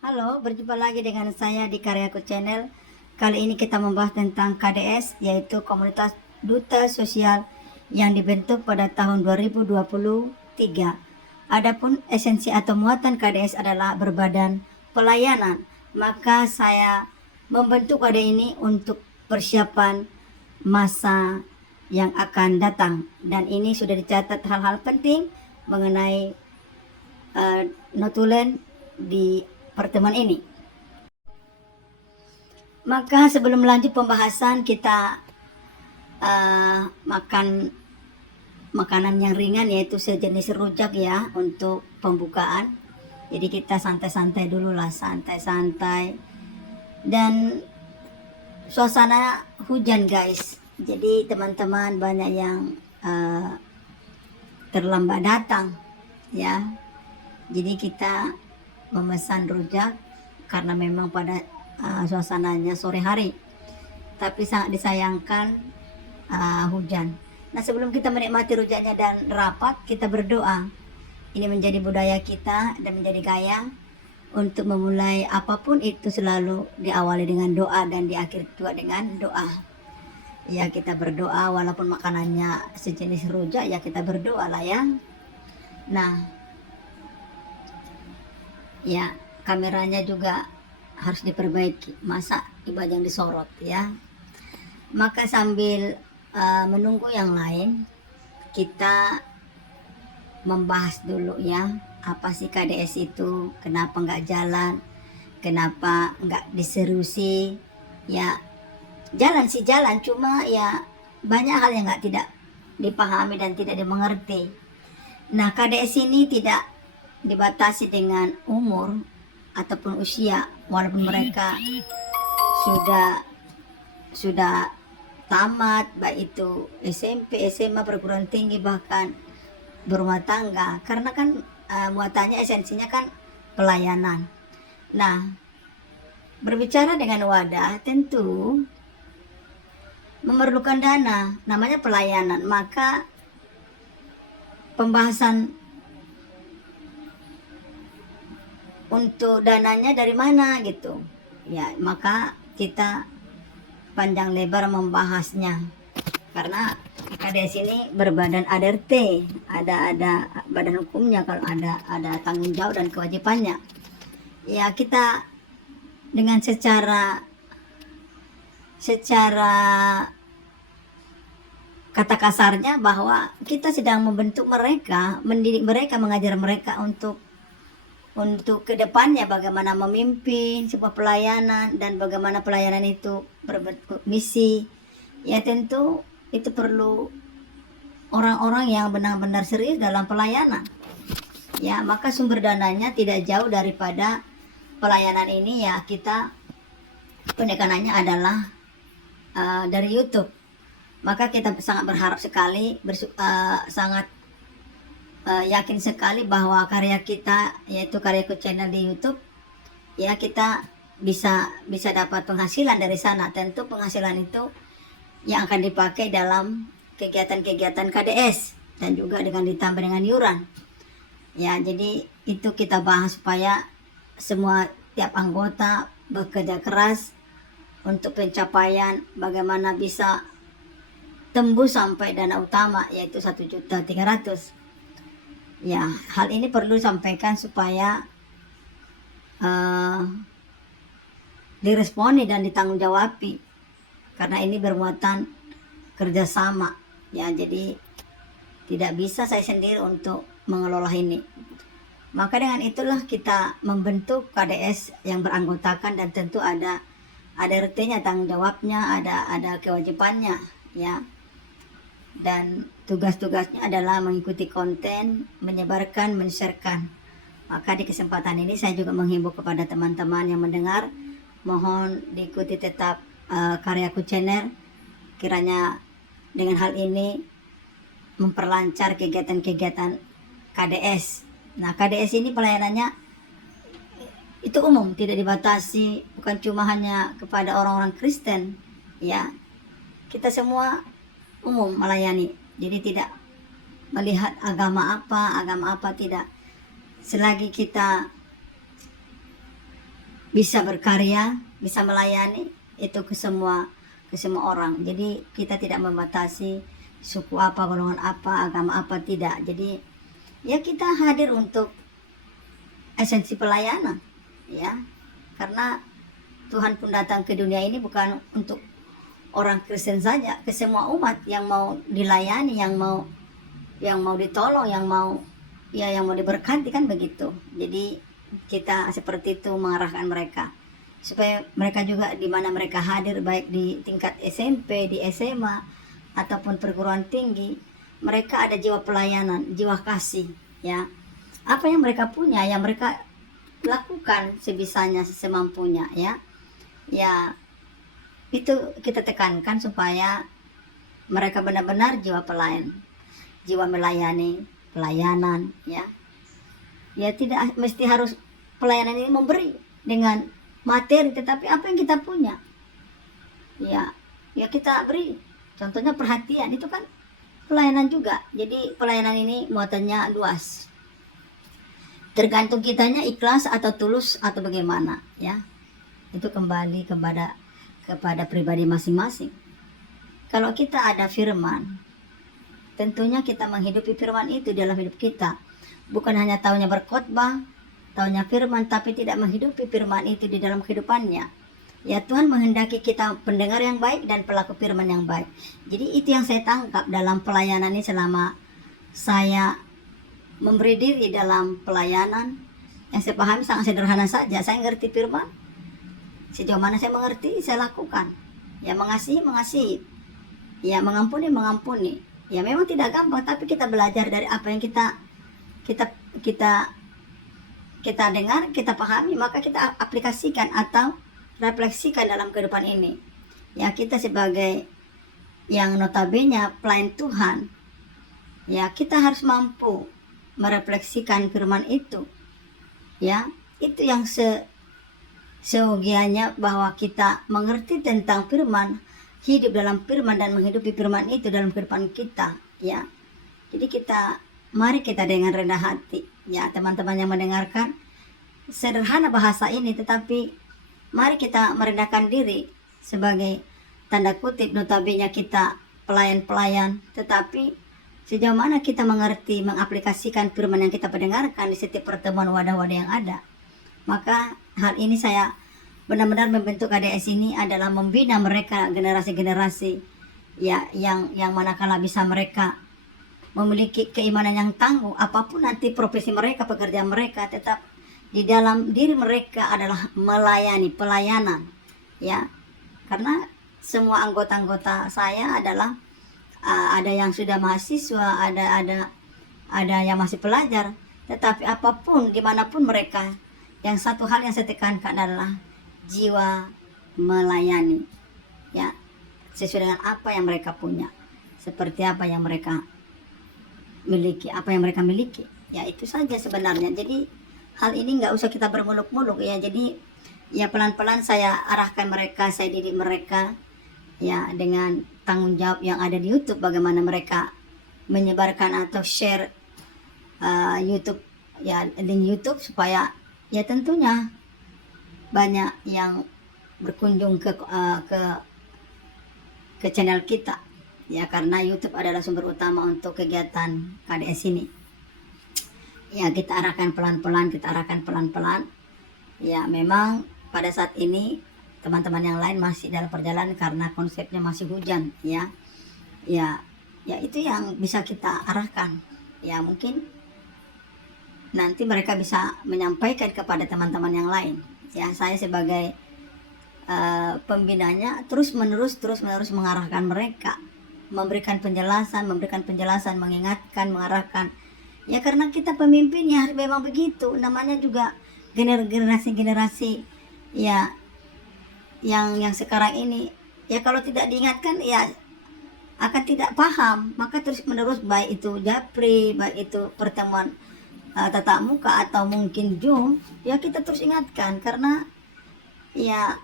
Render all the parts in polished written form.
Halo, berjumpa lagi dengan saya di Karyaku Channel. Kali ini kita membahas tentang KDS, yaitu Komunitas Duta Sosial yang dibentuk pada tahun 2023. Adapun esensi atau muatan KDS adalah berbadan pelayanan. Maka saya membentuk KDS ini untuk persiapan masa yang akan datang. Dan ini sudah dicatat hal-hal penting mengenai notulen di pertemuan ini. Maka sebelum lanjut pembahasan, kita makan makanan yang ringan, yaitu sejenis rujak ya, untuk pembukaan. Jadi kita santai-santai dulu lah, santai-santai. Dan suasana hujan guys, jadi teman-teman banyak yang terlambat datang ya. Jadi kita memesan rujak karena memang pada suasananya sore hari, tapi sangat disayangkan hujan. Nah, sebelum kita menikmati rujaknya dan rapat, kita berdoa. Ini menjadi budaya kita dan menjadi gaya untuk memulai apapun itu selalu diawali dengan doa dan diakhiri juga dengan doa. Ya, kita berdoa walaupun makanannya sejenis rujak, ya kita berdoa lah ya. Nah, ya kameranya juga harus diperbaiki, masa ibadah yang disorot ya. Maka sambil menunggu yang lain, kita membahas dulu ya, apa sih KDS itu, kenapa nggak jalan, kenapa nggak diserusi ya. Jalan sih jalan, cuma ya banyak hal yang tidak dipahami dan tidak dimengerti. Nah, KDS ini tidak dibatasi dengan umur ataupun usia, walaupun mereka sudah tamat, baik itu SMP, SMA, perguruan tinggi, bahkan berumah tangga, karena kan muatannya esensinya kan pelayanan. Nah, berbicara dengan wadah tentu memerlukan dana, namanya pelayanan, maka pembahasan untuk dananya dari mana gitu ya. Maka kita panjang lebar membahasnya, karena KDS ini berbadan ADRT, ada badan hukumnya, kalau ada tanggung jawab dan kewajibannya ya. Kita dengan secara kata kasarnya bahwa kita sedang membentuk mereka, mendidik mereka, mengajar mereka untuk kedepannya bagaimana memimpin sebuah pelayanan dan bagaimana pelayanan itu berbentuk misi ya. Tentu itu perlu orang-orang yang benar-benar serius dalam pelayanan ya. Maka sumber dananya tidak jauh daripada pelayanan ini ya. Kita penekanannya adalah dari YouTube. Maka kita sangat berharap sekali, sangat yakin sekali bahwa karya kita, yaitu Karyaku Channel di YouTube ya, kita bisa dapat penghasilan dari sana. Tentu penghasilan itu yang akan dipakai dalam kegiatan-kegiatan KDS dan juga dengan ditambah dengan iuran ya. Jadi itu kita bahas supaya semua tiap anggota bekerja keras untuk pencapaian bagaimana bisa tembus sampai dana utama, yaitu 1.300.000 ya. Hal ini perlu disampaikan supaya diresponi dan ditanggung-jawabi, karena ini bermuatan kerjasama ya. Jadi tidak bisa saya sendiri untuk mengelola ini. Maka dengan itulah kita membentuk KDS yang beranggotakan, dan tentu ada RT-nya, tanggung jawabnya, ada kewajibannya ya. Dan tugas-tugasnya adalah mengikuti konten, menyebarkan, men-sharekan. Maka di kesempatan ini saya juga menghimbau kepada teman-teman yang mendengar, mohon diikuti tetap Karyaku Channel. Kiranya dengan hal ini memperlancar kegiatan-kegiatan KDS. Nah, KDS ini pelayanannya itu umum, tidak dibatasi, bukan cuma hanya kepada orang-orang Kristen ya. Kita semua umum melayani, jadi tidak melihat agama apa tidak. Selagi kita bisa berkarya, bisa melayani itu ke semua orang. Jadi kita tidak membatasi suku apa, golongan apa, agama apa, tidak. Jadi ya kita hadir untuk esensi pelayanan, ya. Karena Tuhan pun datang ke dunia ini bukan untuk orang Kristen saja, ke semua umat yang mau dilayani, yang mau ditolong, yang mau diberkati, kan begitu. Jadi kita seperti itu mengarahkan mereka supaya mereka juga di mana mereka hadir, baik di tingkat SMP, di SMA ataupun perguruan tinggi, mereka ada jiwa pelayanan, jiwa kasih, ya. Apa yang mereka punya, yang mereka lakukan sebisanya, semampunya, ya. Ya, itu kita tekankan supaya mereka benar-benar jiwa pelayan, jiwa melayani, pelayanan, ya. Ya tidak mesti harus pelayanan ini memberi dengan materi, tetapi apa yang kita punya, ya kita beri. Contohnya perhatian, itu kan pelayanan juga. Jadi pelayanan ini muatannya luas. Tergantung kitanya ikhlas atau tulus atau bagaimana, ya. Itu kembali kepada pribadi masing-masing. Kalau kita ada firman, tentunya kita menghidupi firman itu dalam hidup kita. Bukan hanya tahunya berkhotbah, tahunya firman, tapi tidak menghidupi firman itu di dalam kehidupannya. Ya, Tuhan menghendaki kita pendengar yang baik dan pelaku firman yang baik. Jadi itu yang saya tangkap dalam pelayanan ini selama saya memberi diri dalam pelayanan. Yang saya pahami sangat sederhana saja. Saya ngerti firman, sejauh mana saya mengerti, saya lakukan. Ya, mengasihi. Ya, mengampuni. Ya, memang tidak gampang, tapi kita belajar dari apa yang kita dengar, kita pahami, maka kita aplikasikan atau refleksikan dalam kehidupan ini. Ya, kita sebagai yang notabene pelayan Tuhan, ya kita harus mampu merefleksikan firman itu. Ya, itu yang seyogianya bahwa kita mengerti tentang firman, hidup dalam firman dan menghidupi firman itu dalam kehidupan kita, ya. Jadi mari kita dengan rendah hati, ya teman-teman yang mendengarkan. Sederhana bahasa ini, tetapi mari kita merendahkan diri sebagai tanda kutip notabene kita pelayan-pelayan, tetapi sejauh mana kita mengerti, mengaplikasikan firman yang kita pendengarkan di setiap pertemuan wadah-wadah yang ada. Maka hal ini saya benar-benar membentuk KDS ini adalah membina mereka, generasi-generasi, ya yang manakala bisa mereka memiliki keimanan yang tangguh, apapun nanti profesi mereka, pekerjaan mereka, tetap di dalam diri mereka adalah melayani, pelayanan, ya. Karena semua anggota-anggota saya adalah ada yang sudah mahasiswa, ada yang masih pelajar, tetapi apapun dimanapun mereka, yang satu hal yang saya tekankan adalah jiwa melayani, ya, sesuai dengan apa yang mereka punya, seperti apa yang mereka miliki, ya itu saja sebenarnya. Jadi hal ini nggak usah kita bermuluk-muluk, ya. Jadi ya pelan-pelan saya arahkan mereka, saya didik mereka, ya, dengan tanggung jawab yang ada di YouTube, bagaimana mereka menyebarkan atau share YouTube, ya, link YouTube, supaya ya tentunya banyak yang berkunjung ke channel kita, ya, karena YouTube adalah sumber utama untuk kegiatan KDS ini. Ya, kita arahkan pelan-pelan. Ya, memang pada saat ini teman-teman yang lain masih dalam perjalanan karena konsepnya masih hujan, ya. Ya itu yang bisa kita arahkan. Ya, mungkin nanti mereka bisa menyampaikan kepada teman-teman yang lain. Ya, saya sebagai pembinanya terus menerus mengarahkan mereka, memberikan penjelasan, mengingatkan, mengarahkan. Ya, karena kita pemimpinnya harus memang begitu. Namanya juga generasi ya yang sekarang ini, ya kalau tidak diingatkan ya akan tidak paham. Maka terus menerus, baik itu japri, baik itu pertemuan tatap muka atau mungkin Zoom, ya kita terus ingatkan, karena ya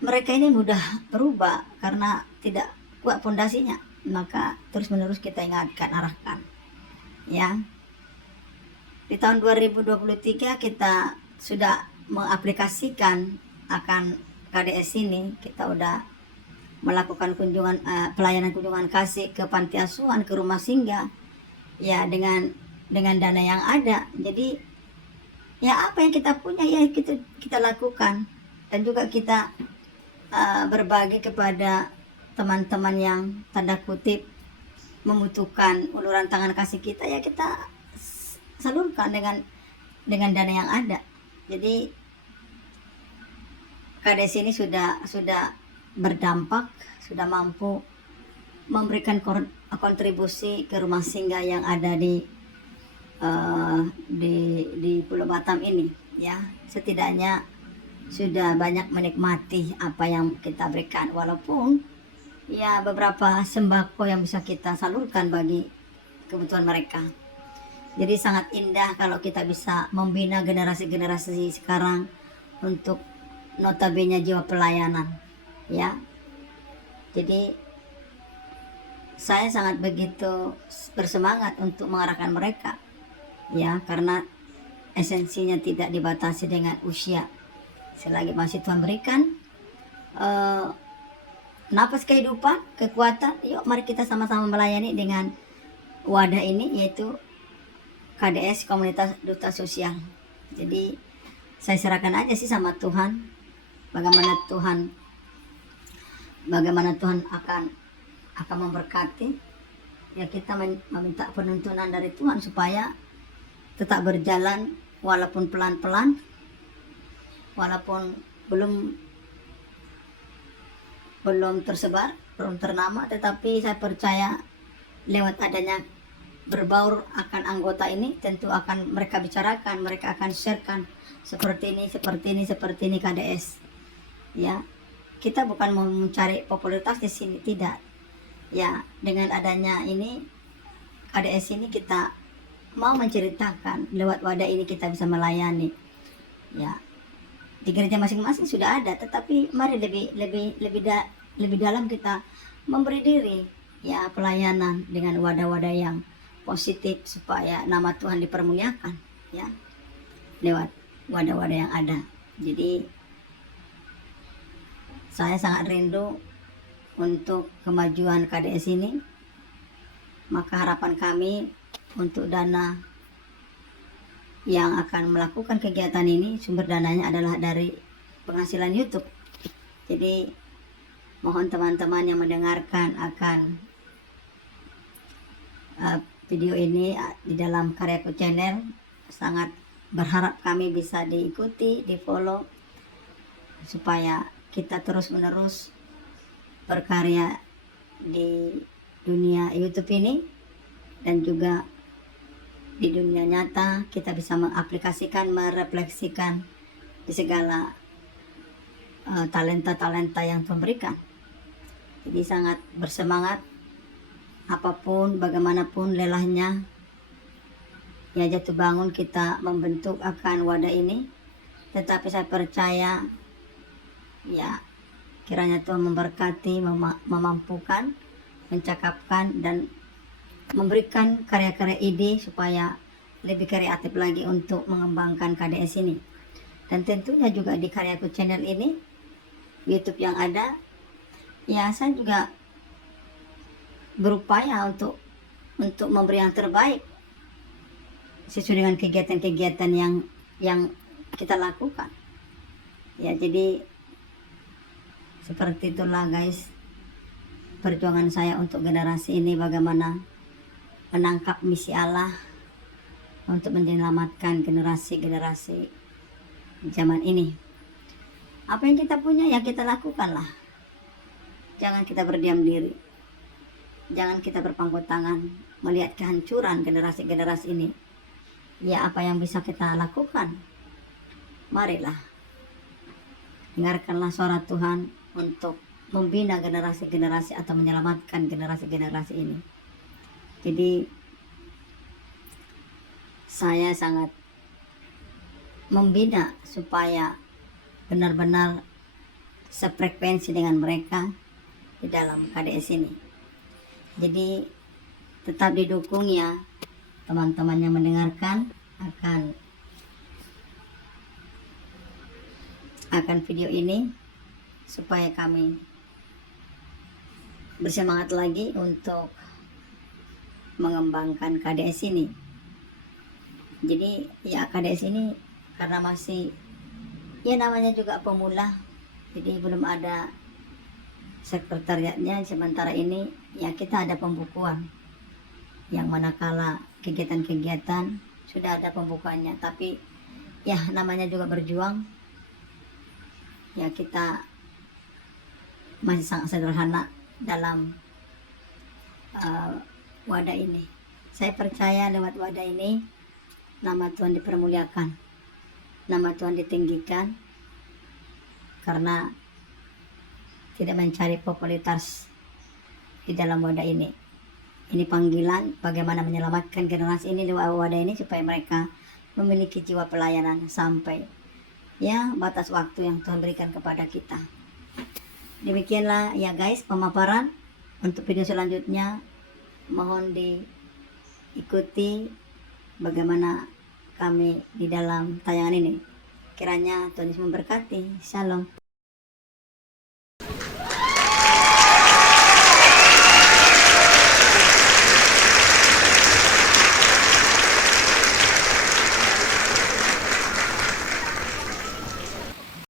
mereka ini mudah berubah karena tidak kuat pondasinya. Maka terus menerus kita ingatkan, arahkan, ya. Di tahun 2023 kita sudah mengaplikasikan akan KDS ini. Kita udah melakukan pelayanan kunjungan kasih ke panti asuhan, ke rumah singgah, ya dengan dana yang ada. Jadi ya apa yang kita punya ya kita lakukan, dan juga kita berbagi kepada teman-teman yang tanda kutip membutuhkan uluran tangan kasih kita, ya kita salurkan dengan dana yang ada. Jadi KDS ini sudah berdampak, sudah mampu memberikan kontribusi ke rumah singgah yang ada di Pulau Batam ini, ya. Setidaknya sudah banyak menikmati apa yang kita berikan, walaupun ya beberapa sembako yang bisa kita salurkan bagi kebutuhan mereka. Jadi sangat indah kalau kita bisa membina generasi-generasi sekarang untuk notabene jiwa pelayanan, ya. Jadi saya sangat begitu bersemangat untuk mengarahkan mereka, ya, karena esensinya tidak dibatasi dengan usia. Selagi masih Tuhan berikan napas kehidupan, kekuatan, yuk mari kita sama-sama melayani dengan wadah ini, yaitu KDS, Komunitas Duta Sosial. Jadi saya serahkan aja sih sama Tuhan, bagaimana Tuhan akan memberkati. Ya kita meminta penuntunan dari Tuhan supaya tetap berjalan walaupun pelan-pelan, walaupun belum tersebar, belum ternama, tetapi saya percaya lewat adanya berbaur akan anggota ini, tentu akan mereka bicarakan, mereka akan sharekan seperti ini KDS. Ya, kita bukan mau mencari popularitas di sini, tidak. Ya, dengan adanya ini KDS ini kita mau menceritakan lewat wadah ini kita bisa melayani. Ya, di gereja masing-masing sudah ada, tetapi mari lebih dalam kita memberi diri, ya, pelayanan dengan wadah-wadah yang positif supaya nama Tuhan dipermuliakan, ya, lewat wadah-wadah yang ada. Jadi saya sangat rindu untuk kemajuan KDS ini. Maka harapan kami untuk dana yang akan melakukan kegiatan ini, sumber dananya adalah dari penghasilan YouTube. Jadi mohon teman-teman yang mendengarkan akan video ini di dalam Karyaku Channel, sangat berharap kami bisa diikuti, di follow, supaya kita terus-menerus berkarya di dunia YouTube ini, dan juga di dunia nyata kita bisa mengaplikasikan, merefleksikan di segala talenta-talenta yang Tuhan berikan. Jadi sangat bersemangat, apapun bagaimanapun lelahnya, ya jatuh bangun kita membentuk akan wadah ini. Tetapi saya percaya, ya, kiranya Tuhan memberkati, memampukan, mencakapkan, dan memberikan karya-karya ide supaya lebih kreatif lagi untuk mengembangkan KDS ini. Dan tentunya juga di Karyaku Channel ini, YouTube yang ada, ya saya juga berupaya untuk memberi yang terbaik sesuai dengan kegiatan-kegiatan yang kita lakukan. Ya, jadi seperti itulah guys perjuangan saya untuk generasi ini, bagaimana menangkap misi Allah untuk menyelamatkan generasi-generasi zaman ini. Apa yang kita punya ya kita lakukanlah. Jangan kita berdiam diri. Jangan kita berpangku tangan melihat kehancuran generasi-generasi ini. Ya, apa yang bisa kita lakukan? Marilah dengarkanlah suara Tuhan untuk membina generasi-generasi atau menyelamatkan generasi-generasi ini. Jadi saya sangat membina supaya benar-benar sefrekuensi dengan mereka di dalam KDS ini. Jadi tetap didukung ya teman-teman yang mendengarkan, akan akan video ini supaya kami bersemangat lagi untuk mengembangkan KDS ini. Jadi ya KDS ini karena masih ya namanya juga pemula, jadi belum ada sekretariatnya. Sementara ini ya kita ada pembukuan, yang manakala kegiatan-kegiatan sudah ada pembukuannya, tapi ya namanya juga berjuang, ya kita masih sangat sederhana dalam wadah ini. Saya percaya lewat wadah ini nama Tuhan dipermuliakan, nama Tuhan ditinggikan, karena tidak mencari popularitas di dalam wadah ini. Ini panggilan bagaimana menyelamatkan generasi ini lewat wadah ini supaya mereka memiliki jiwa pelayanan sampai ya batas waktu yang Tuhan berikan kepada kita. Demikianlah ya guys pemaparan. Untuk video selanjutnya mohon diikuti bagaimana kami di dalam tayangan ini. Kiranya Tuhan Yesus memberkati. Shalom.